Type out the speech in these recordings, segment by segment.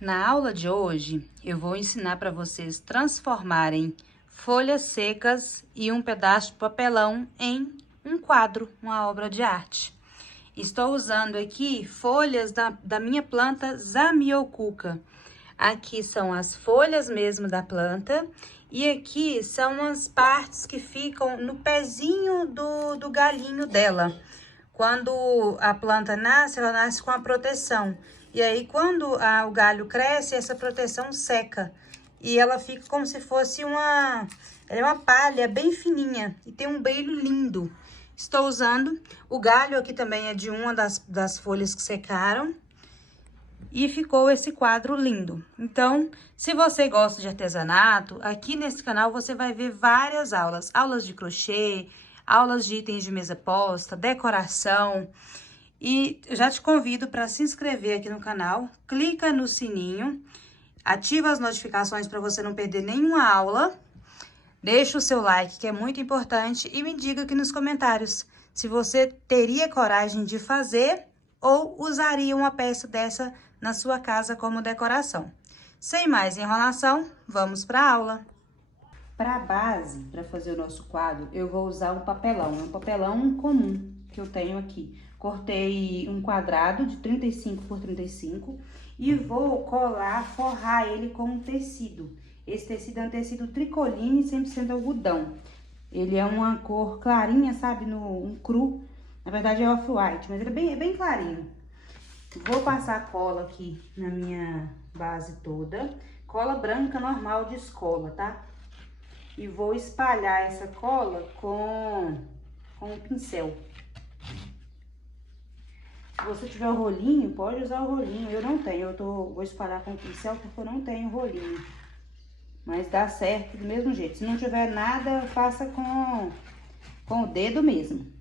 Na aula de hoje, eu vou ensinar para vocês transformarem folhas secas e um pedaço de papelão em um quadro, uma obra de arte. Estou usando aqui folhas da minha planta Zamioculca. Aqui são as folhas mesmo da planta e aqui são as partes que ficam no pezinho do galinho dela. Quando a planta nasce, ela nasce com a proteção. E aí, quando o galho cresce, essa proteção seca. E ela fica como se fosse ela é uma palha bem fininha e tem um brilho lindo. Estou usando, o galho aqui também é de uma das folhas que secaram. E ficou esse quadro lindo. Então, se você gosta de artesanato, aqui nesse canal você vai ver várias aulas. Aulas de crochê, aulas de itens de mesa posta, decoração. E eu já te convido para se inscrever aqui no canal. Clica no sininho, ativa as notificações para você não perder nenhuma aula. Deixa o seu like, que é muito importante, e me diga aqui nos comentários se você teria coragem de fazer ou usaria uma peça dessa na sua casa como decoração. Sem mais enrolação, vamos para a aula. Para a base, para fazer o nosso quadro, eu vou usar um papelão comum que eu tenho aqui. Cortei um quadrado de 35 por 35 e vou forrar ele com um tecido. Esse tecido é um tecido tricoline 100% algodão. Ele é uma cor clarinha, sabe, um cru. Na verdade é off-white, mas ele é bem clarinho. Vou passar cola aqui na minha base toda. Cola branca normal de escola, tá? E vou espalhar essa cola com o pincel. Se você tiver o rolinho, pode usar o rolinho. Eu não tenho, vou espalhar com o pincel porque eu não tenho rolinho. Mas dá certo do mesmo jeito. Se não tiver nada, faça com o dedo mesmo.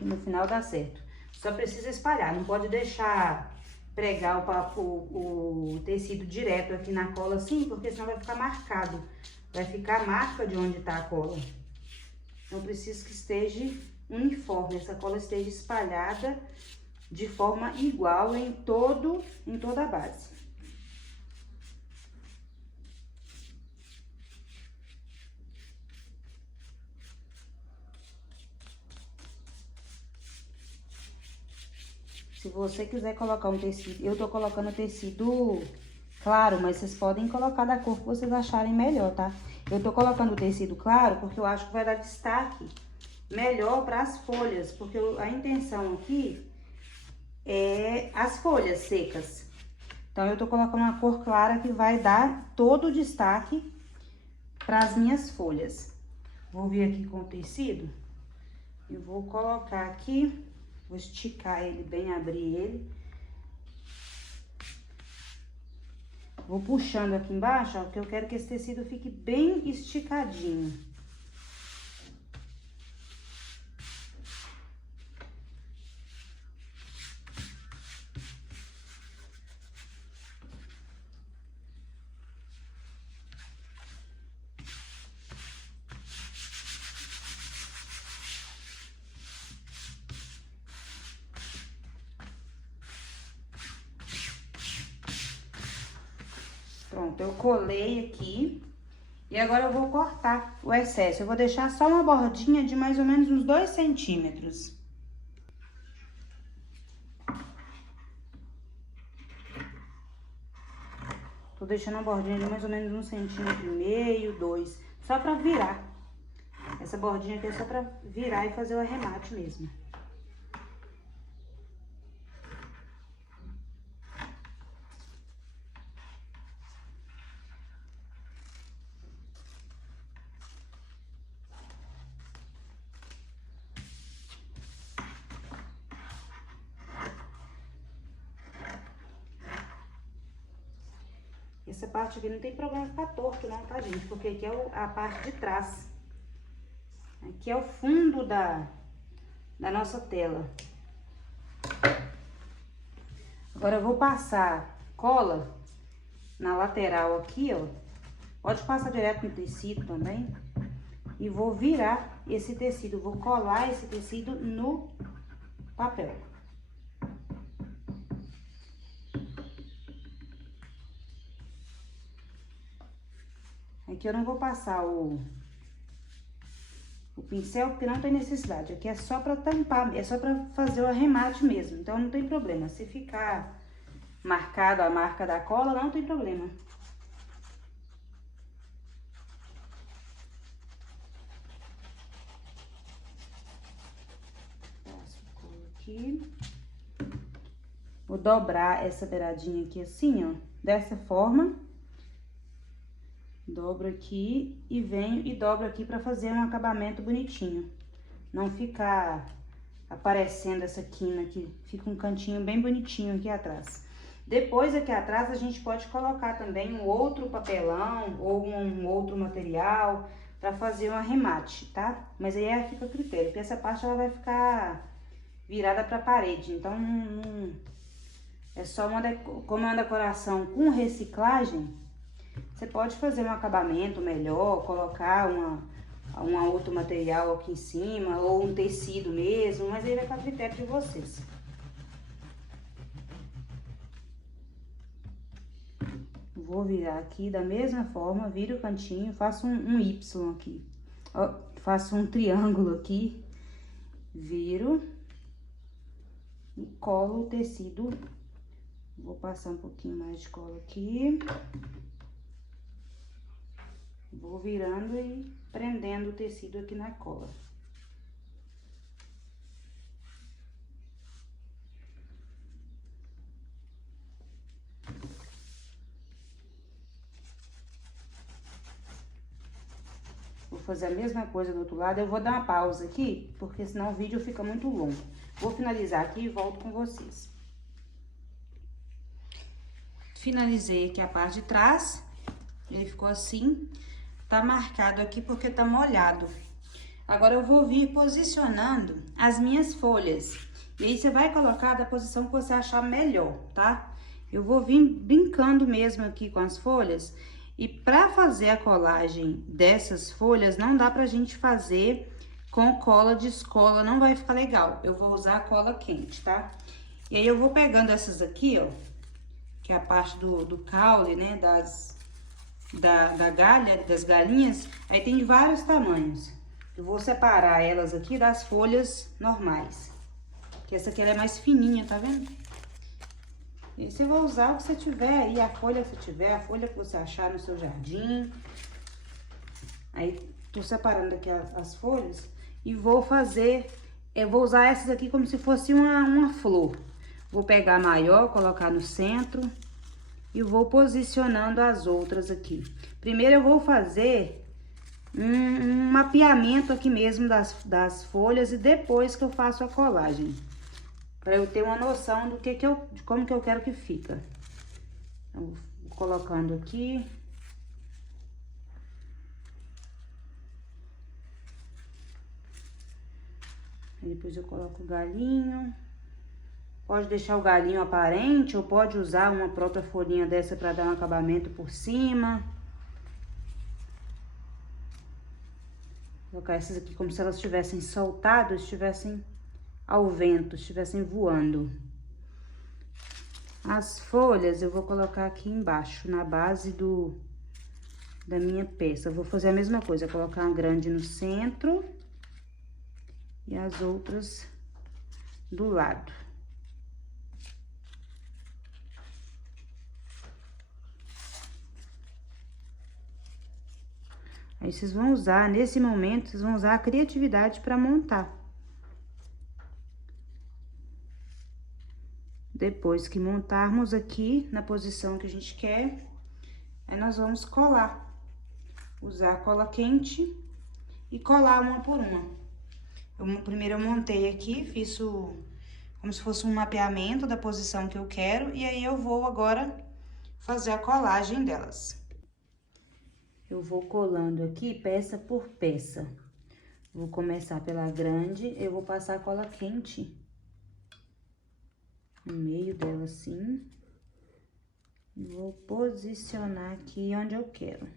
E no final dá certo. Só precisa espalhar, não pode deixar pregar o tecido direto aqui na cola assim, porque senão vai ficar marcado. Vai ficar a marca de onde tá a cola. Então, preciso que esteja uniforme, essa cola esteja espalhada de forma igual em toda a base. Se você quiser colocar um tecido, eu tô colocando tecido claro, mas vocês podem colocar da cor que vocês acharem melhor, tá? Eu tô colocando o tecido claro porque eu acho que vai dar destaque melhor para as folhas, porque a intenção aqui é as folhas secas. Então, eu tô colocando uma cor clara que vai dar todo o destaque para as minhas folhas. Vou vir aqui com o tecido e vou colocar aqui, vou esticar ele bem, abrir ele. Vou puxando aqui embaixo, ó, porque eu quero que esse tecido fique bem esticadinho. Pronto, eu colei aqui e agora eu vou cortar o excesso. Eu vou deixar só uma bordinha de mais ou menos uns 2 centímetros. Tô deixando uma bordinha de mais ou menos 1,5 centímetros, 2, só pra virar. Essa bordinha aqui é só pra virar e fazer o arremate mesmo. Essa parte aqui não tem problema ficar torto não, tá, gente? Porque aqui é a parte de trás. Aqui é o fundo da nossa tela. Agora eu vou passar cola na lateral aqui, ó. Pode passar direto no tecido também. E vou virar esse tecido, vou colar esse tecido no papel. Aqui eu não vou passar o pincel, porque não tem necessidade. Aqui é só pra tampar, é só pra fazer o arremate mesmo. Então, não tem problema. Se ficar marcado a marca da cola, não tem problema. Passo a cola aqui. Vou dobrar essa beiradinha aqui assim, ó. Dessa forma. Dobro aqui e venho e dobro aqui pra fazer um acabamento bonitinho. Não ficar aparecendo essa quina aqui. Fica um cantinho bem bonitinho aqui atrás. Depois, aqui atrás, a gente pode colocar também um outro papelão ou um outro material pra fazer um arremate, tá? Mas aí fica a critério, porque essa parte ela vai ficar virada pra parede. Então, é só como é uma decoração com reciclagem, você pode fazer um acabamento melhor, colocar um outro material aqui em cima, ou um tecido mesmo, mas aí vai ficar a critério de vocês. Vou virar aqui da mesma forma, viro o cantinho, faço um Y aqui. Ó, faço um triângulo aqui, viro e colo o tecido. Vou passar um pouquinho mais de cola aqui. Vou virando e prendendo o tecido aqui na cola. Vou fazer a mesma coisa do outro lado. Eu vou dar uma pausa aqui, porque senão o vídeo fica muito longo. Vou finalizar aqui e volto com vocês. Finalizei aqui a parte de trás. Ele ficou assim. Tá marcado aqui porque tá molhado. Agora eu vou vir posicionando as minhas folhas. E aí você vai colocar da posição que você achar melhor, tá? Eu vou vir brincando mesmo aqui com as folhas. E pra fazer a colagem dessas folhas, não dá pra gente fazer com cola de escola, não vai ficar legal. Eu vou usar a cola quente, tá? E aí eu vou pegando essas aqui, ó, que é a parte do caule, né, da galha, das galinhas, aí tem de vários tamanhos. Eu vou separar elas aqui das folhas normais. Que essa aqui ela é mais fininha, tá vendo? E você vai usar o que você tiver aí, a folha que você tiver, a folha que você achar no seu jardim. Aí, tô separando aqui as folhas e vou fazer... Eu vou usar essas aqui como se fosse uma flor. Vou pegar a maior, colocar no centro... E vou posicionando as outras aqui. Primeiro eu vou fazer um mapeamento aqui mesmo das folhas e depois que eu faço a colagem. Para eu ter uma noção do de como que eu quero que fica. Então, vou colocando aqui. Aí depois eu coloco o galinho. Pode deixar o galinho aparente ou pode usar uma própria folhinha dessa para dar um acabamento por cima. Vou colocar essas aqui como se elas estivessem soltadas, estivessem ao vento, estivessem voando. As folhas eu vou colocar aqui embaixo, na base da minha peça. Eu vou fazer a mesma coisa, colocar uma grande no centro e as outras do lado. Aí, vocês vão usar, nesse momento, vocês vão usar a criatividade para montar. Depois que montarmos aqui, na posição que a gente quer, aí nós vamos colar. Usar a cola quente e colar uma por uma. Primeiro eu montei aqui, fiz como se fosse um mapeamento da posição que eu quero, e aí eu vou agora fazer a colagem delas. Eu vou colando aqui peça por peça. Vou começar pela grande, eu vou passar a cola quente no meio dela assim. E vou posicionar aqui onde eu quero.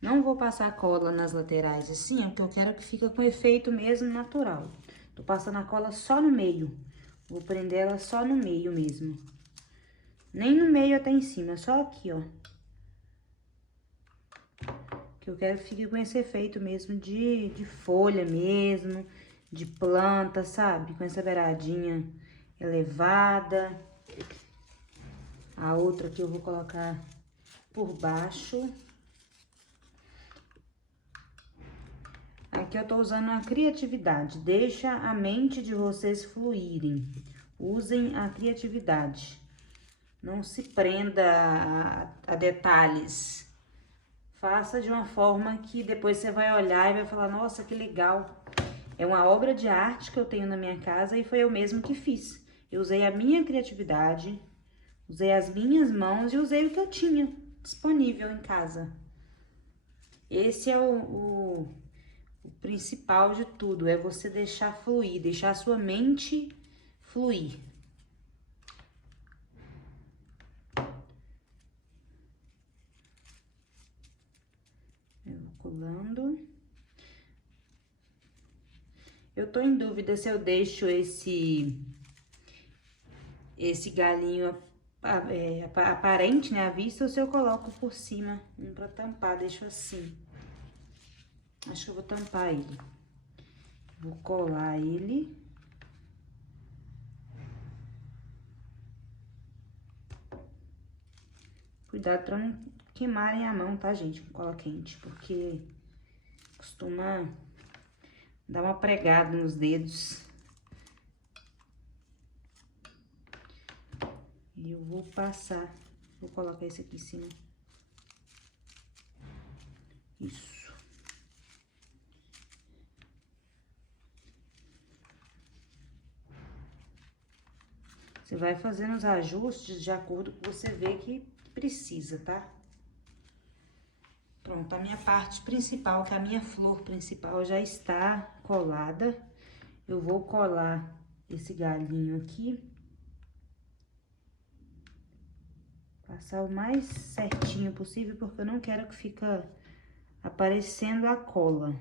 Não vou passar cola nas laterais assim, porque eu quero que fique com efeito mesmo natural. Tô passando a cola só no meio. Vou prender ela só no meio mesmo. Nem no meio até em cima, só aqui, ó. Que eu quero que fique com esse efeito mesmo de folha mesmo, de planta, sabe? Com essa beiradinha elevada. A outra aqui eu vou colocar por baixo. Aqui eu tô usando a criatividade. Deixa a mente de vocês fluírem. Usem a criatividade. Não se prenda a detalhes. Faça de uma forma que depois você vai olhar e vai falar, nossa, que legal. É uma obra de arte que eu tenho na minha casa e foi eu mesmo que fiz. Eu usei a minha criatividade, usei as minhas mãos e usei o que eu tinha disponível em casa. Esse é o principal de tudo, é você deixar fluir, deixar a sua mente fluir. Eu vou colando. Eu tô em dúvida se eu deixo esse galinho aparente, né, à vista, ou se eu coloco por cima, pra tampar, deixo assim. Acho que eu vou tampar ele. Vou colar ele. Cuidado pra não queimarem a mão, tá, gente, com cola quente, porque costuma dar uma pregada nos dedos. E eu vou passar, vou colocar esse aqui em cima. Isso. Você vai fazendo os ajustes de acordo com o que você vê que precisa, tá? Pronto, a minha parte principal, que é a minha flor principal, já está colada. Eu vou colar esse galinho aqui. Passar o mais certinho possível, porque eu não quero que fica aparecendo a cola.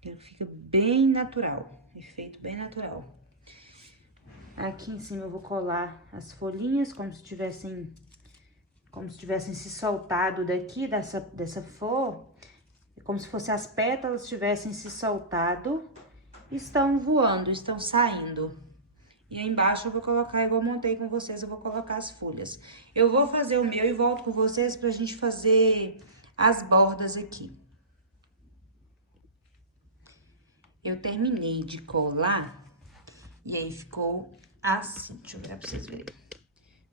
Quero que fique bem natural, efeito bem natural. Aqui em cima eu vou colar as folhinhas como se tivessem se soltado daqui dessa flor, como se fossem as pétalas tivessem se soltado, estão voando, estão saindo. E aí embaixo eu vou colocar, igual eu montei com vocês, eu vou colocar as folhas. Eu vou fazer o meu e volto com vocês pra gente fazer as bordas aqui. Eu terminei de colar e aí ficou assim, deixa eu virar pra vocês verem.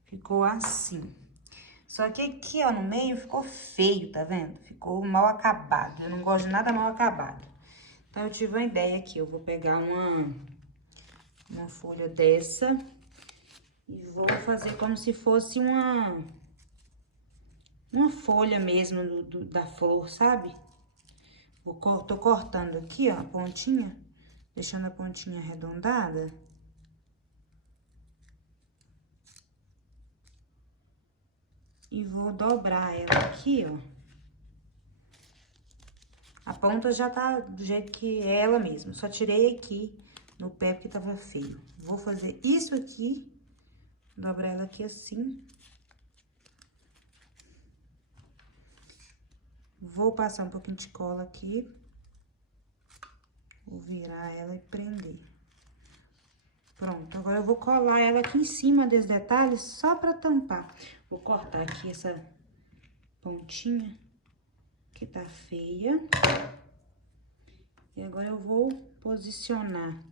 Ficou assim. Só que aqui, ó, no meio ficou feio, tá vendo? Ficou mal acabado. Eu não gosto de nada mal acabado. Então, eu tive uma ideia aqui. Eu vou pegar uma folha dessa e vou fazer como se fosse uma folha mesmo da flor, sabe? Tô cortando aqui, ó, a pontinha, deixando a pontinha arredondada. E vou dobrar ela aqui, ó. A ponta já tá do jeito que é ela mesma. Só tirei aqui no pé porque tava feio. Vou fazer isso aqui, dobrar ela aqui assim. Vou passar um pouquinho de cola aqui. Vou virar ela e prender. Pronto, agora eu vou colar ela aqui em cima dos detalhes, só pra tampar. Vou cortar aqui essa pontinha, que tá feia. E agora eu vou posicionar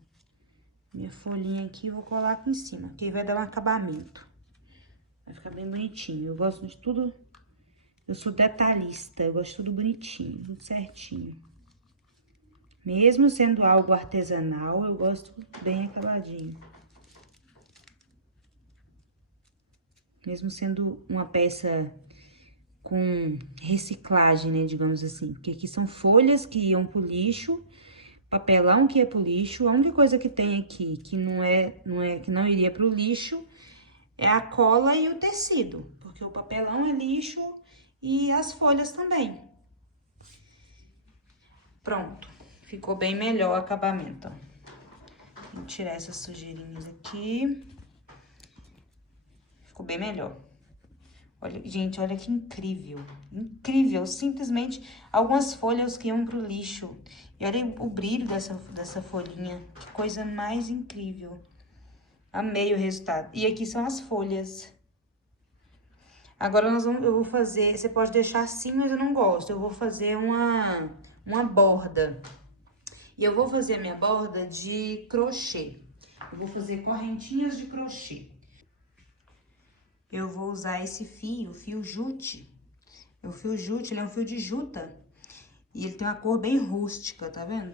minha folhinha aqui e vou colar aqui em cima, que aí vai dar um acabamento. Vai ficar bem bonitinho. Eu gosto de tudo, eu sou detalhista, eu gosto de tudo bonitinho, tudo certinho. Mesmo sendo algo artesanal, eu gosto bem acabadinho. Mesmo sendo uma peça com reciclagem, né, digamos assim. Porque aqui são folhas que iam pro lixo, papelão que ia pro lixo. A única coisa que tem aqui que que não iria pro lixo é a cola e o tecido. Porque o papelão é lixo e as folhas também. Pronto. Ficou bem melhor o acabamento, ó. Vou tirar essas sujeirinhas aqui. Ficou bem melhor. Olha, gente, olha que incrível. Incrível, simplesmente algumas folhas que iam pro lixo. E olha o brilho dessa folhinha. Que coisa mais incrível. Amei o resultado. E aqui são as folhas. Agora eu vou fazer, você pode deixar assim, mas eu não gosto. Eu vou fazer uma borda. E eu vou fazer a minha borda de crochê. Eu vou fazer correntinhas de crochê. Eu vou usar esse fio jute. O fio jute, ele é um fio de juta. E ele tem uma cor bem rústica, tá vendo?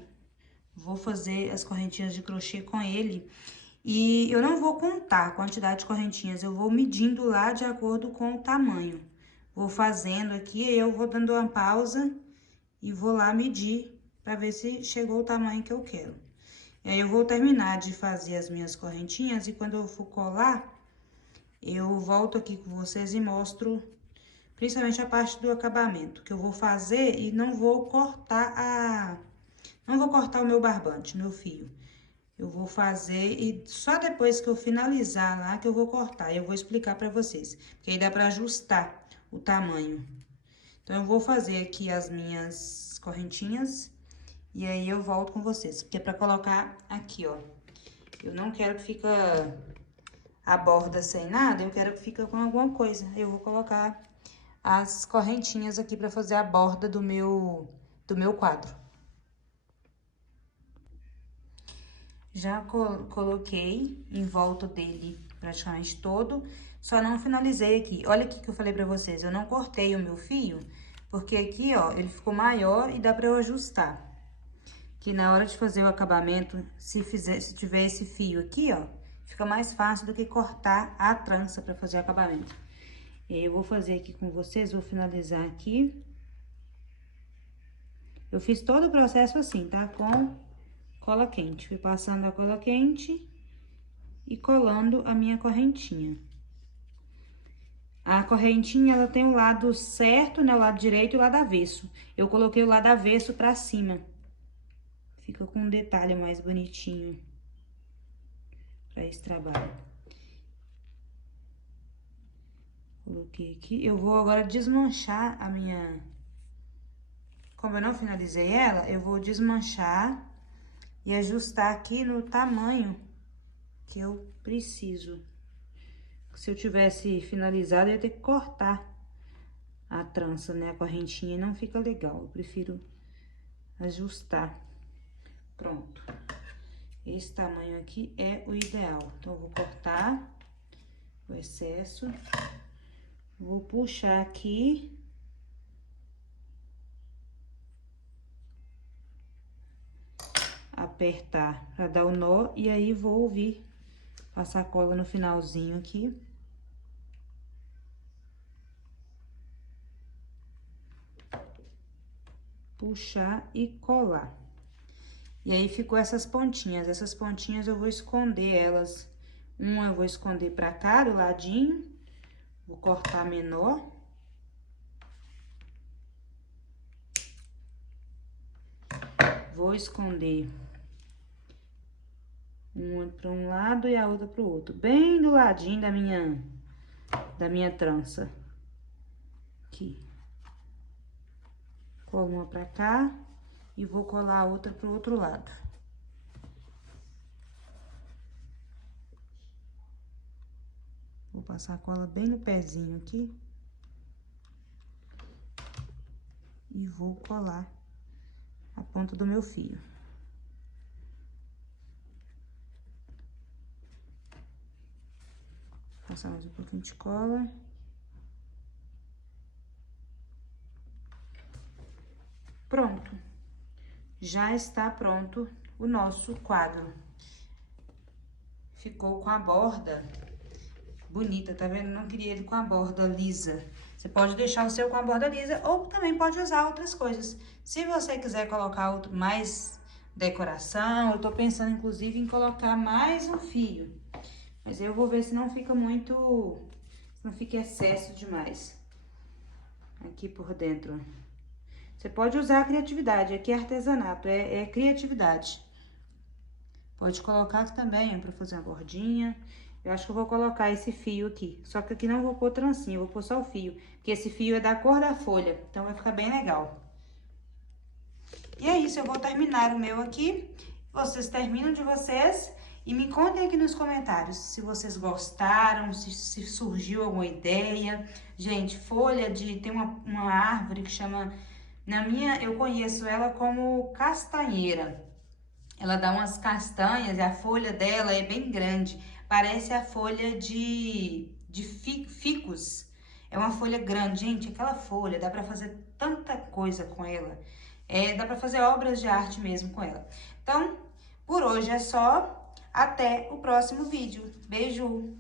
Vou fazer as correntinhas de crochê com ele. E eu não vou contar a quantidade de correntinhas, eu vou medindo lá de acordo com o tamanho. Vou fazendo aqui, aí eu vou dando uma pausa e vou lá medir pra ver se chegou o tamanho que eu quero. E aí eu vou terminar de fazer as minhas correntinhas e quando eu for colar, eu volto aqui com vocês e mostro principalmente a parte do acabamento, que eu vou fazer e não vou cortar o meu barbante, meu fio. Eu vou fazer e só depois que eu finalizar lá que eu vou cortar. Eu vou explicar pra vocês, porque aí dá pra ajustar o tamanho. Então, eu vou fazer aqui as minhas correntinhas e aí eu volto com vocês, porque é pra colocar aqui, ó. Eu não quero que fique a borda sem nada, eu quero que fique com alguma coisa. Eu vou colocar as correntinhas aqui pra fazer a borda do meu quadro. Já coloquei em volta dele praticamente todo, só não finalizei aqui. Olha aqui que eu falei pra vocês, eu não cortei o meu fio, porque aqui, ó, ele ficou maior e dá pra eu ajustar. Que na hora de fazer o acabamento, se tiver esse fio aqui, ó, fica mais fácil do que cortar a trança pra fazer o acabamento. E aí, eu vou fazer aqui com vocês, vou finalizar aqui. Eu fiz todo o processo assim, tá? Com cola quente. Fui passando a cola quente e colando a minha correntinha. A correntinha, ela tem o lado certo, né? O lado direito e o lado avesso. Eu coloquei o lado avesso pra cima. Fica com um detalhe mais bonitinho pra esse trabalho. Coloquei aqui. Eu vou agora desmanchar a minha... Como eu não finalizei ela, eu vou desmanchar e ajustar aqui no tamanho que eu preciso. Se eu tivesse finalizado, eu ia ter que cortar a trança, né? A correntinha, não fica legal. Eu prefiro ajustar. Pronto. Esse tamanho aqui é o ideal. Então, eu vou cortar o excesso. Vou puxar aqui. Apertar pra dar o nó. E aí, vou vir passar a cola no finalzinho aqui. Puxar e colar. E aí, ficou essas pontinhas. Essas pontinhas eu vou esconder elas. Uma eu vou esconder pra cá, do ladinho. Vou cortar menor. Vou esconder uma pra um lado e a outra pro outro. Bem do ladinho da minha trança. Aqui. Colo uma pra cá e vou colar a outra pro outro lado. Vou passar a cola bem no pezinho aqui. E vou colar a ponta do meu fio. Passar mais um pouquinho de cola. Pronto. Já está pronto o nosso quadro. Ficou com a borda bonita, tá vendo? Não queria ele com a borda lisa. Você pode deixar o seu com a borda lisa ou também pode usar outras coisas. Se você quiser colocar mais decoração, eu tô pensando inclusive em colocar mais um fio. Mas eu vou ver se não fica muito... se não fica excesso demais. Aqui por dentro. Você pode usar a criatividade, aqui é artesanato, é criatividade. Pode colocar aqui também, ó, pra fazer uma bordinha. Eu acho que eu vou colocar esse fio aqui. Só que aqui não vou pôr trancinha, eu vou pôr só o fio. Porque esse fio é da cor da folha, então vai ficar bem legal. E é isso, eu vou terminar o meu aqui. Vocês terminam de vocês e me contem aqui nos comentários se vocês gostaram, se surgiu alguma ideia. Gente, folha de... Tem uma árvore que chama... Na minha, eu conheço ela como castanheira. Ela dá umas castanhas e a folha dela é bem grande. Parece a folha de ficus. É uma folha grande. Gente, aquela folha, dá pra fazer tanta coisa com ela. Dá pra fazer obras de arte mesmo com ela. Então, por hoje é só. Até o próximo vídeo. Beijo!